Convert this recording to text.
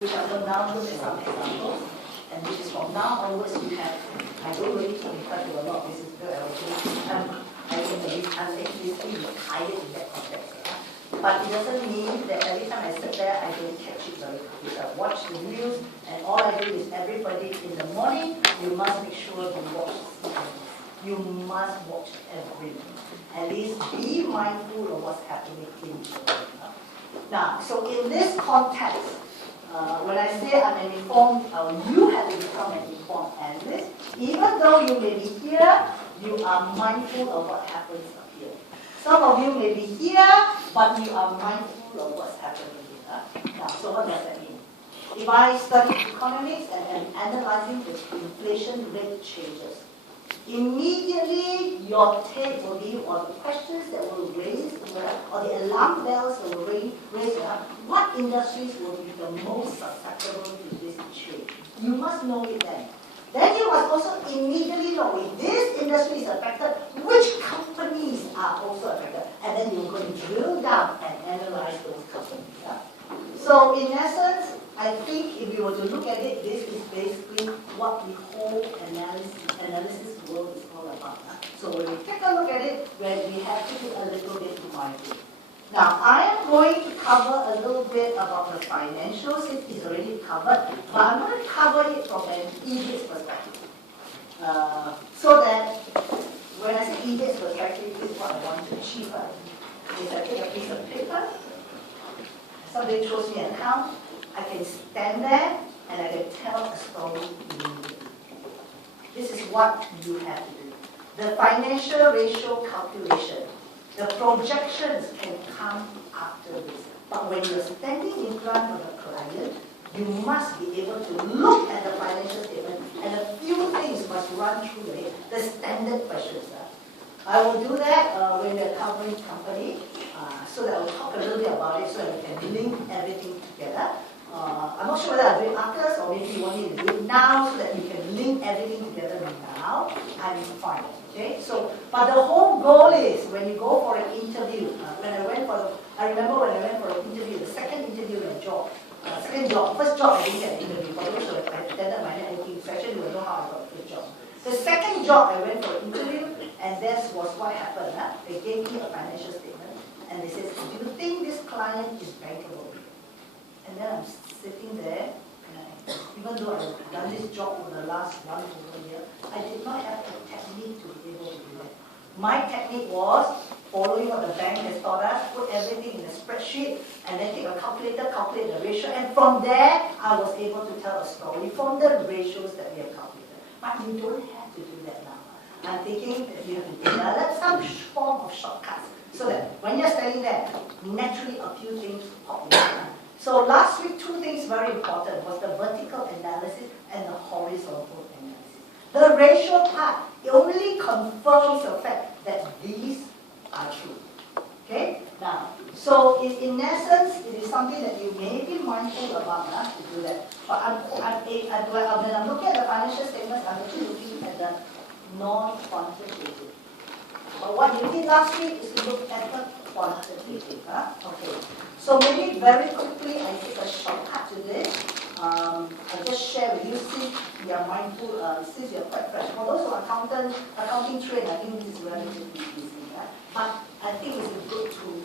which I will now look at some examples, and which is from now onwards you have, I don't really refer to a lot of this because I think I'm basically retired in that context. But it doesn't mean that every time I sit there, I don't catch it very quickly. I watch the news, and all I do is everybody in the morning, you must make sure you watch CNN. You must watch everything. At least be mindful of what's happening in the world. Now, so in this context, when I say I'm an informed, you have to become an informed analyst. Even though you may be here, you are mindful of what happens up here. Some of you may be here, but you are mindful of what's happening here. Now, so what does that mean? If I study economics and am analyzing the inflation rate changes, immediately your take will be, or the questions that will raise, or the alarm bells that will raise, what industries will be the most susceptible to this change? You must know it then. Then you must also immediately know if this industry is affected, which companies are also affected. And then you're going to drill down and analyze those companies. Yeah? So in essence, I think if you were to look at it, this is basically what the whole analysis world is all about. So when we take a look at it, we have to do a little bit mindful. Now, I am going to cover a little bit about the financials. It is already covered, but I'm going to cover it from an EBIT perspective. So that when I say EBIT perspective, this is what I want to achieve. Is I take a piece of paper, somebody throws me an account, I can stand there and I can tell a story immediately. This is what you have to do. The financial ratio calculation, the projections can come after this. But when you're standing in front of a client, you must be able to look at the financial statement and a few things must run through your head, the standard questions. I will do that when we're covering company, so that I will talk a little bit about it so that we can link everything together. I'm not sure whether I'll do it after, or maybe you want me to do it now so that you can link everything together now. I'm fine. Okay? So, but the whole goal is when you go for an interview. I remember when I went for an interview, the second interview in a job. First job I didn't get an interview. For those who have attended my networking session, you will know how I got the job. The second job I went for an interview, and that was what happened. They gave me a financial statement, and they said, "Do you think this client is bankable?" And then I'm sitting there, and even though I've done this job for the last 1 year, I did not have a technique to be able to do that. My technique was following what the bank has taught us, put everything in a spreadsheet, and then take a calculator, calculate the ratio, and from there, I was able to tell a story from the ratios that we have calculated. But you don't have to do that now. I'm thinking that you have to develop some form of shortcuts, so that when you're standing there, naturally a few things pop in. So last week, two things very important was the vertical analysis and the horizontal analysis. The ratio part, it only confirms the fact that these are true. Okay? Now, so in essence, it is something that you may be mindful about to do that. But when I'm looking at the financial statements, I'm actually looking at the non-quantitative. But what you did last week is to look at the quantitative. Okay. So maybe very quickly, I take a shortcut to this. I'll just share with you since we are mindful, since you're quite fresh. For those who are accounting trained, I think this is relatively easy. Right? But I think it's good to